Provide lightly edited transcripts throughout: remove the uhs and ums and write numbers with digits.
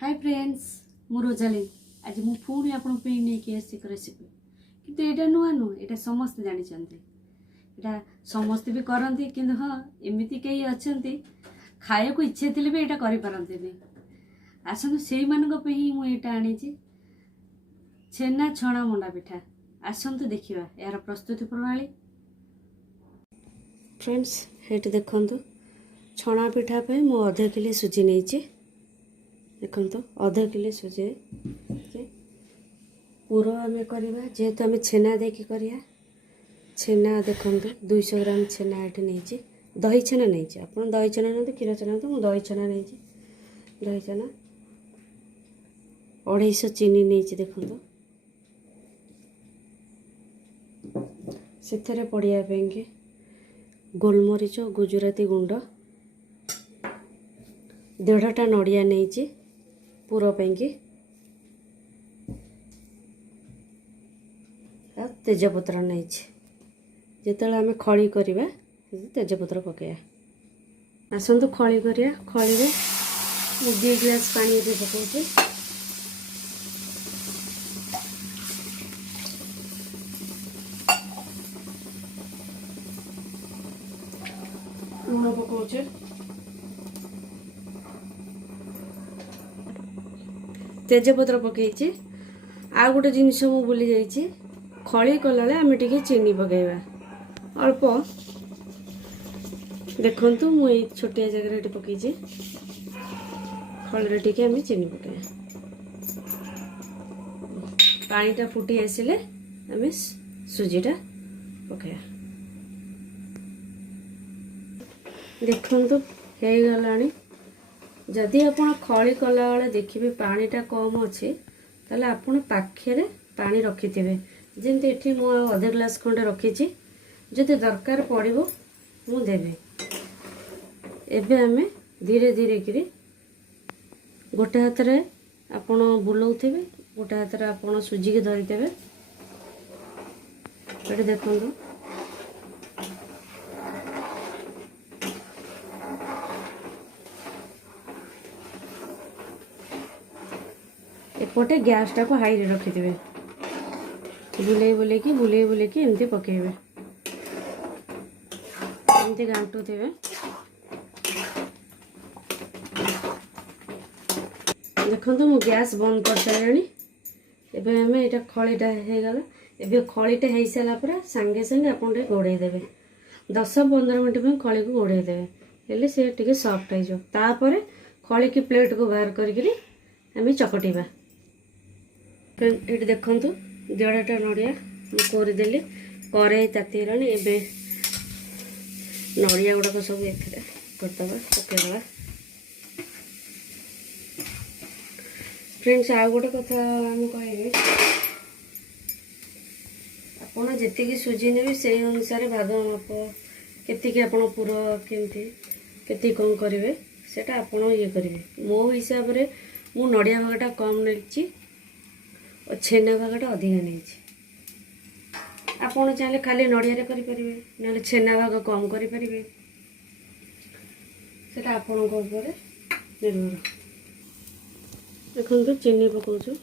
Hi friends मु Rosalie आज मु पुणी आपण पे नै के आसी रेसिपी किंतु एटा नुआ नु एटा समस्त जानि चंती एटा समस्त भी करंती किंतु हां एमिति केही अछंती खाए को इच्छा थिले भी एटा करि परंती नै आसनु सेही मानक पे ही मु एटा आनी छी छेना छणा मंडा पिठा आसंतु देखिबा यार प्रस्तुति प्रणाली। फ्रेंड्स हेट देखंतु छणा पिठा पे मु आधा किलो सुजी नै छी देखो अधा किलो सुजी पूरा आम करवा जेहेतु आम छेना देकी करिया छेना देखो 200 ग्राम छेना ये नहीं दही छेना नहीं आप दही छेना ना क्षीर छेना तो मुझे दही छेना नहीं दही छेना 250 चीनी नहीं देखो से पड़िया गोलमरीच गुजराती गुंड 1.5टा नड़िया नहीं पूरा पैंकी तेजपत्र नहीं जिते आम खड़ी करवा तेजपत्र पकड़ा आसतु खड़ी करिया खड़ी में 2 गिलास पानी भी पकाउछे लुण पकाउछे तेजपत्र पकई आ गोटे जिनस मु भूली जाइए खड़ी कला आम टे चीनी पकईवा अल्प देखु मुझे छोटिया जगह पकई खड़ी टे आम चीनी पकईवा पानीटा फुटी आसिले आम सुजीटा पकईवा देखु हो गलानी जदि आप खड़ी कला बेले देखिए पानीटा कम अच्छे ताले आपण पाखे पानी रखि थे जमती ये मुझे अधा ग्लास खंडे रखी जदि दरकार पड़ो मुदेवे एबे आम धीरे धीरे करी गोटे हाथ रे आपण बुलाऊे गोटे हाथ रे आपण सुजी के धरीदेवे ये देखो एपटे गैस टाको हाई रे रखिथे बुले बुले एमती पकेबे एमती गांटू थे देखो मु गैस बंद कर सारे एबे हमें एटा खलीटा हो गला एबे खलीटा हो सारा पर सांगे सांगे आप घोड़े देवे 10-15 मिनट में खली को घोड़े देवे हेले से टिके सॉफ्ट हो जाओ तापर खली की प्लेट को बाहर करके हमें चकटिबा ये देखु 1.5टा नड़िया कोरीदेली कड़े तातीगलानी एबे नड़िया गुड़ाक सब ए करदे पकईदे फ्रेंड्स आ गोटे कथा आम कहे आपड़ जी सुजी ने से अनुसार भाग माप के आप पुर केमती कौन करेंगे से ये करेंगे मो हिसाब से मु नड़िया भागटा कम नहीं और छेना भागटा अधिका नहीं आपड़ चाहे खाली नड़िया करेंगे ना छेना भाग कम करेंगे से आपण निर्भर देखो चीनी पकाऊ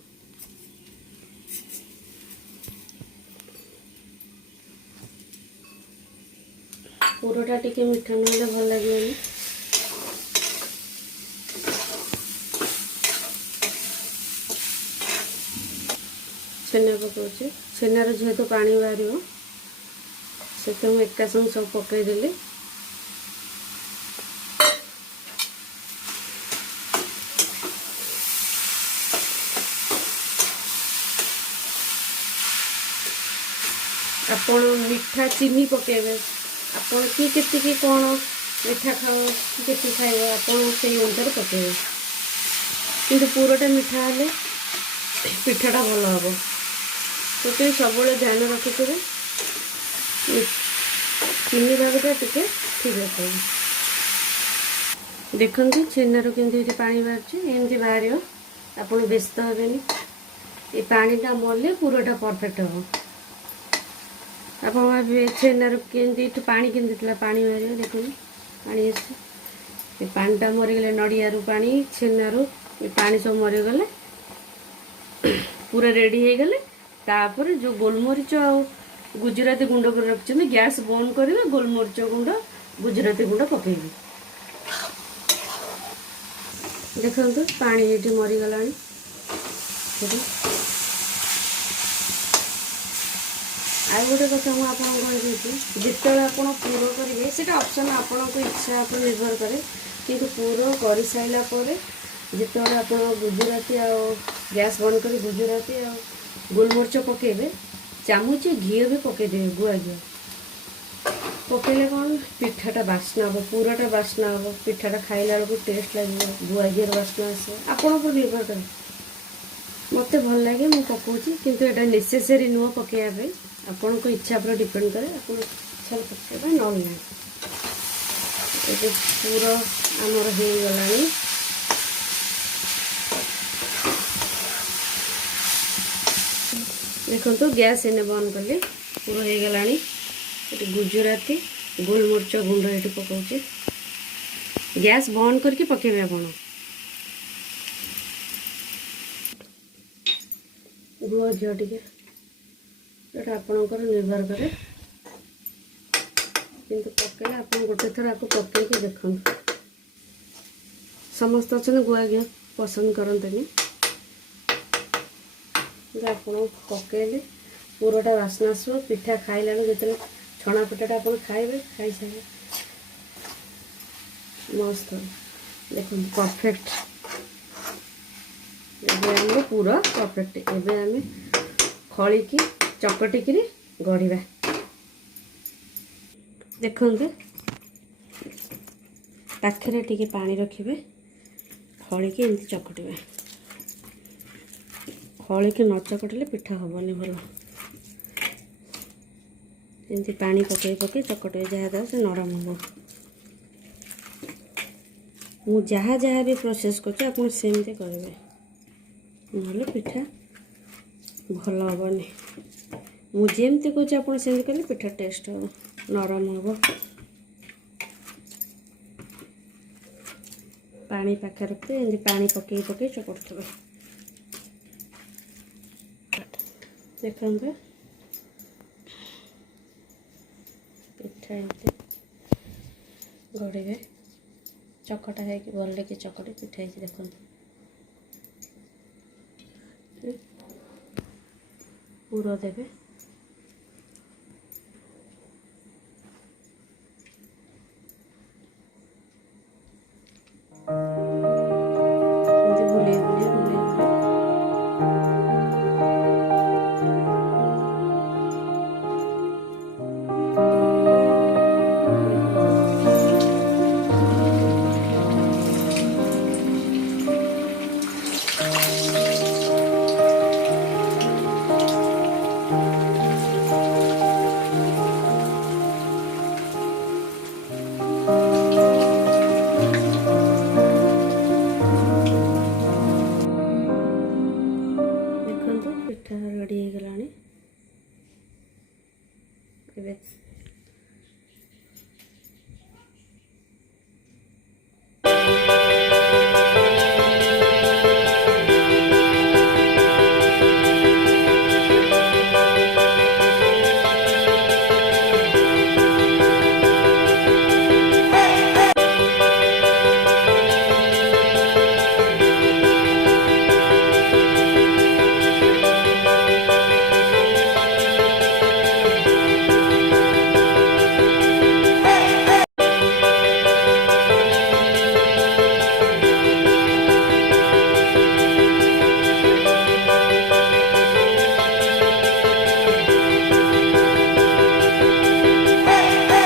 पुरटा टिके मीठा ना भल लगे छेना पकाऊे छेनार जेहेतु पानी बाहर से मुझे एका संग सब पकईदेली आपण मीठा चीनी पकेबे आपण की कौन मीठा खाओ के खाइब आपण से अनुसार पकेबे किंतु पूराटा मीठा हेले पिठाटा भल हम तो सब ध्यान रखिथे चीनी भागटा टे ठीक रखे देखो छेनार केमती पानी बाहर एमती बाहर आप व्यस्त हे ये पानीटा मरले पूराटा परफेक्ट हम आप छेनार केमती पानी केमती पानी बाहर देखो पानी आस पानीटा मरीगले नड़िया पानी छेनारू पानी सब मरीगले पूरा रेडी हो गले तापर जो गोलमरीच आ गुजराती गुंड कर रखिए गैस बंद करेंगे गोलमरीच गुंड गुजराती गुंड पकेबी देखो पानी ये मरीगला आई गोटे कथा मुझे आपको जिते आप पूर करेंगे से ऑप्शन आपण इच्छा पर निर्भर करे किंतु पूर कर सारापर जिते आप गुजराती आ गैस बंद कर गुजराती आ गोलमरीच पकेबे चामचे घी भी पकईदेवे गुआ घी पकईले कौन पिठाटा बास्ना हम पूराटा बास्ना हम पिठाटा खाइला बेलू टेस्ट लगे गुआ घी बास्ना आसे आपण पर निर्भर करे मत भल लगे मुझे पकाऊँ किंतु एटा नेसेसरी नुह पकईवाई आपण को इच्छा पर डिपेंड करे आप इच्छा पकईबा ना ये पूरा आमर हो गला देखो तो गैस इन्हें बंद कले पूरा हो गला गुजराती गोलमरीच गुंड ये पकाऊे गैस बंद करके पकेबे आपण गुआ घी टे आपणकर निर्भर करे किंतु पकेला आप गोटे थर आपको पकईके देख समस्त अच्छा गुआ घी पसंद करते आप पकईले पूराटा बास्ना आसो पिठा खाइला जो छणा पिठाटा आप खाइबे खाई सारे मस्त देखो परफेक्ट एबे पूरा परफेक्ट एबे आम खड़ी की चकटिक गढ़ा देखते पाखे टे पानी रखिए खड़ी की एमती चकटे खड़ी की न चकटिले पिठा हेनी भल एमती पानी पकई पकई चकटे जहाँ दाव से नरम हम मु जहाँ जहाँ भी प्रोसेस कर सेमती करेंगे ना पिठा भल हेनी मुझे कहे आप कले पिठा टेस्ट हम नरम हम पानी पाखे रखते एमती पानी पकई पकई चकटुवे देखते पिठा एमती गढ़े चकटा है भल कि चकटे पिठा देखते पूरा देवे